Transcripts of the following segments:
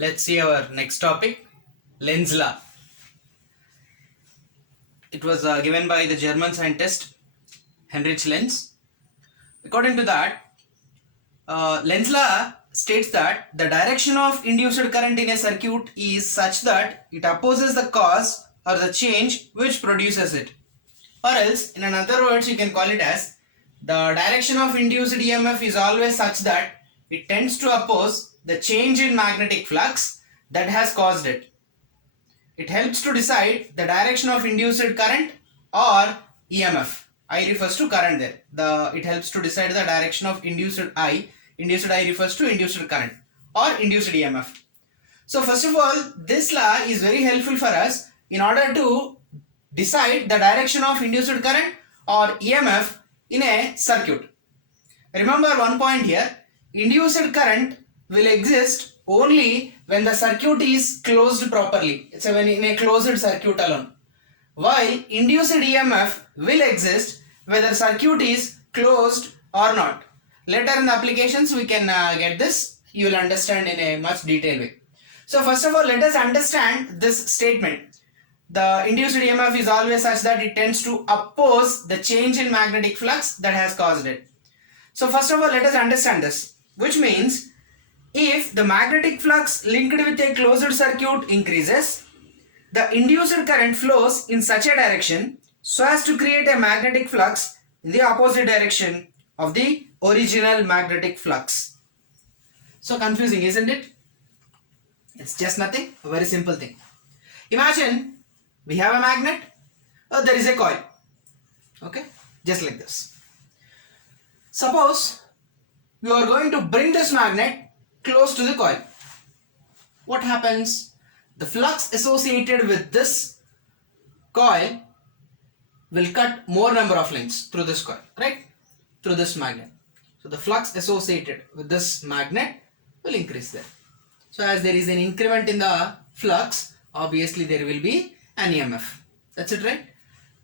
Let's see our next topic, Lenz law. It was given by the German scientist Heinrich Lenz. According to that, Lenz law states that the direction of induced current in a circuit is such that it opposes the cause or the change which produces it. Or else, in other words, you can call it as the direction of induced EMF is always such that it tends to oppose the change in magnetic flux that has caused it. It helps to decide the direction of induced current or EMF. I refers to current there. It helps to decide the direction of induced I. Induced I refers to induced current or induced EMF. So first of all, this law is very helpful for us in order to decide the direction of induced current or EMF in a circuit. Remember one point here, induced current will exist only when the circuit is closed properly. It's when in a closed circuit alone. While induced EMF will exist whether circuit is closed or not. Later in the applications we can get this. You will understand in a much detailed way. So first of all, let us understand this statement. The induced EMF is always such that it tends to oppose the change in magnetic flux that has caused it. So first of all, let us understand this, which means if the magnetic flux linked with a closed circuit increases, the induced current flows in such a direction so as to create a magnetic flux in the opposite direction of the original magnetic flux. So confusing, isn't it? It's just nothing, a very simple thing. Imagine we have a magnet, there is a coil, okay, just like this. Suppose you are going to bring this magnet close to the coil. What happens? The flux associated with this coil will cut more number of lengths through this coil, right? Through this magnet. So the flux associated with this magnet will increase there. So as there is an increment in the flux, obviously there will be an EMF. That's it, right?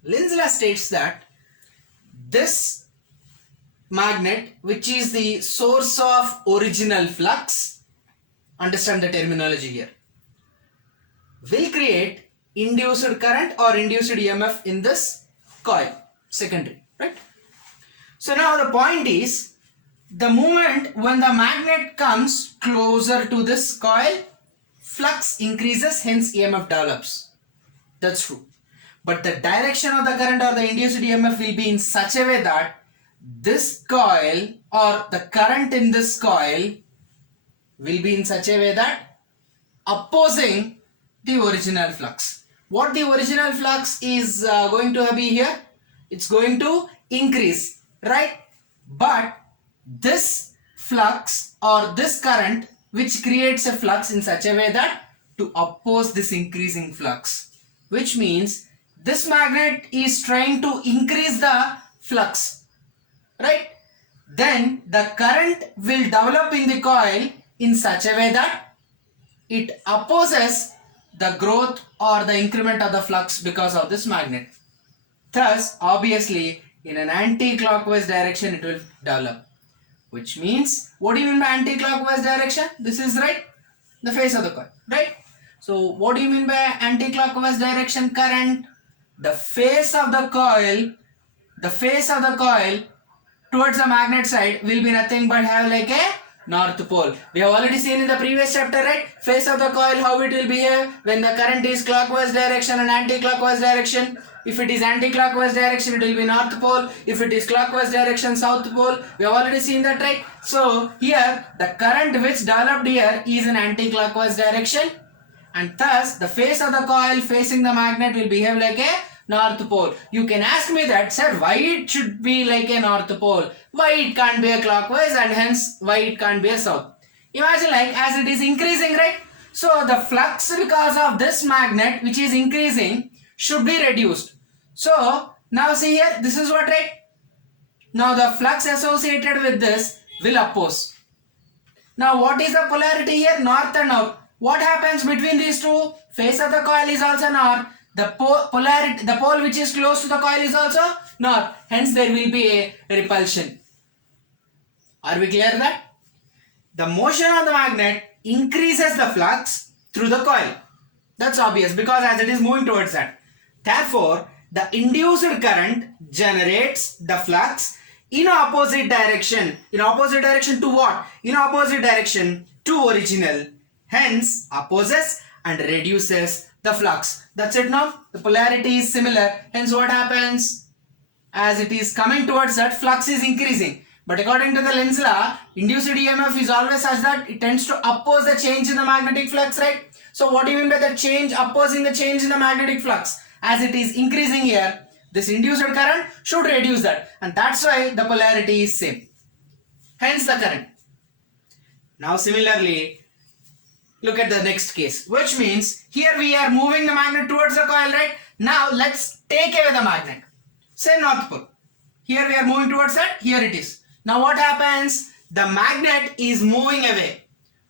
Lenz law states that this magnet, which is the source of original flux, understand the terminology here, will create induced current or induced EMF in this coil, secondary, right? So now the point is, the moment when the magnet comes closer to this coil, flux increases, hence EMF develops. That's true. But the direction of the current or the induced EMF will be in such a way that this coil or the current in this coil will be in such a way that opposing the original flux. What the original flux is going to be here? It's going to increase, right? But this flux or this current which creates a flux in such a way that to oppose this increasing flux, which means this magnet is trying to increase the flux, right? Then the current will develop in the coil in such a way that it opposes the growth or the increment of the flux because of this magnet. Thus, obviously, in an anti-clockwise direction it will develop. Which means, what do you mean by anti-clockwise direction? This is right, the face of the coil, right? So, what do you mean by anti-clockwise direction current? The face of the coil towards the magnet side will be nothing but have like a north pole. We have already seen in the previous chapter, right? Face of the coil, how it will behave when the current is clockwise direction and anti-clockwise direction. If it is anti-clockwise direction, it will be north pole. If it is clockwise direction, south pole. We have already seen that, right? So here, the current which developed here is in anti-clockwise direction, and thus the face of the coil facing the magnet will behave like a north pole. You can ask me that, sir, why it should be like a north pole? Why it can't be a clockwise and hence why it can't be a south? Imagine like as it is increasing, right? So the flux because of this magnet which is increasing should be reduced. So now see here, this is what, right? Now the flux associated with this will oppose. Now what is the polarity here? North and south. What happens between these two? Face of the coil is also north. The pole which is close to the coil is also north. Hence there will be a repulsion. Are we clear that? The motion of the magnet increases the flux through the coil. That's obvious because as it is moving towards that. Therefore, the induced current generates the flux in opposite direction. In opposite direction to what? In opposite direction to original. Hence, opposes and reduces the flux. That's it now. The polarity is similar. Hence, what happens? As it is coming towards that, flux is increasing. But according to the Lenz law, induced EMF is always such that it tends to oppose the change in the magnetic flux, right? So what do you mean by the change opposing the change in the magnetic flux? As it is increasing here, this induced current should reduce that. And that's why the polarity is same. Hence the current. Now similarly, look at the next case. Which means here we are moving the magnet towards the coil, right? Now let's take away the magnet. Say North Pole. Here we are moving towards that. Here it is. Now what happens? The magnet is moving away.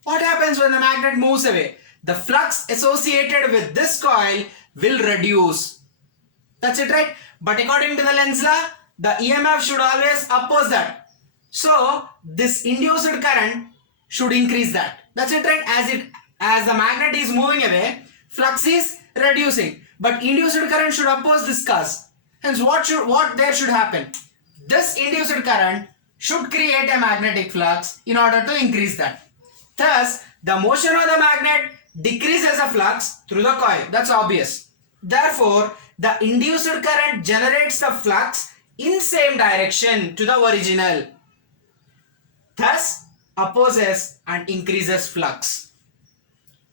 What happens when the magnet moves away? The flux associated with this coil will reduce. That's it, right? But according to the Lenz law, the EMF should always oppose that. So this induced current should increase that. That's it, right? As the magnet is moving away, flux is reducing. But induced current should oppose this cause. Hence, what there should happen? This induced current should create a magnetic flux in order to increase that. Thus, the motion of the magnet decreases the flux through the coil. That's obvious. Therefore, the induced current generates the flux in same direction to the original. Thus, opposes and increases flux.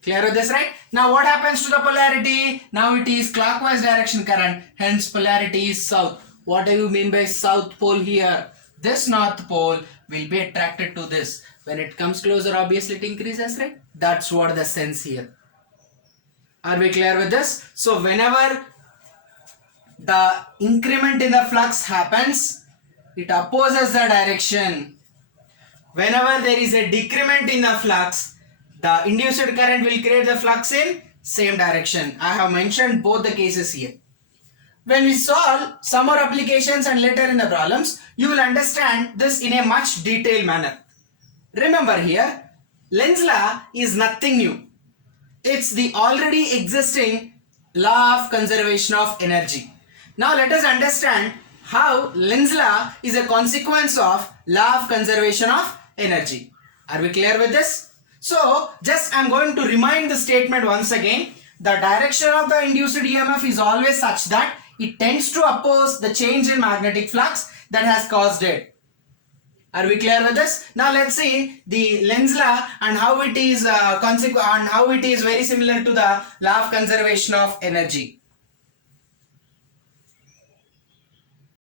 Clear with this, right? Now what happens to the polarity? Now it is clockwise direction current. Hence polarity is south. What do you mean by south pole here? This north pole will be attracted to this. When it comes closer, obviously it increases, right? That's what the sense here. Are we clear with this? So whenever the increment in the flux happens, it opposes the direction. Whenever there is a decrement in the flux, the induced current will create the flux in same direction. I have mentioned both the cases here. When we solve some more applications and later in the problems, you will understand this in a much detailed manner. Remember here, Lenz law is nothing new. It's the already existing law of conservation of energy. Now let us understand how Lenz law is a consequence of law of conservation of energy. Are we clear with this? So just I am going to remind the statement once again. The direction of the induced EMF is always such that it tends to oppose the change in magnetic flux that has caused it. Are we clear with this? Now let's see the Lenz law and how it is very similar to the law of conservation of energy.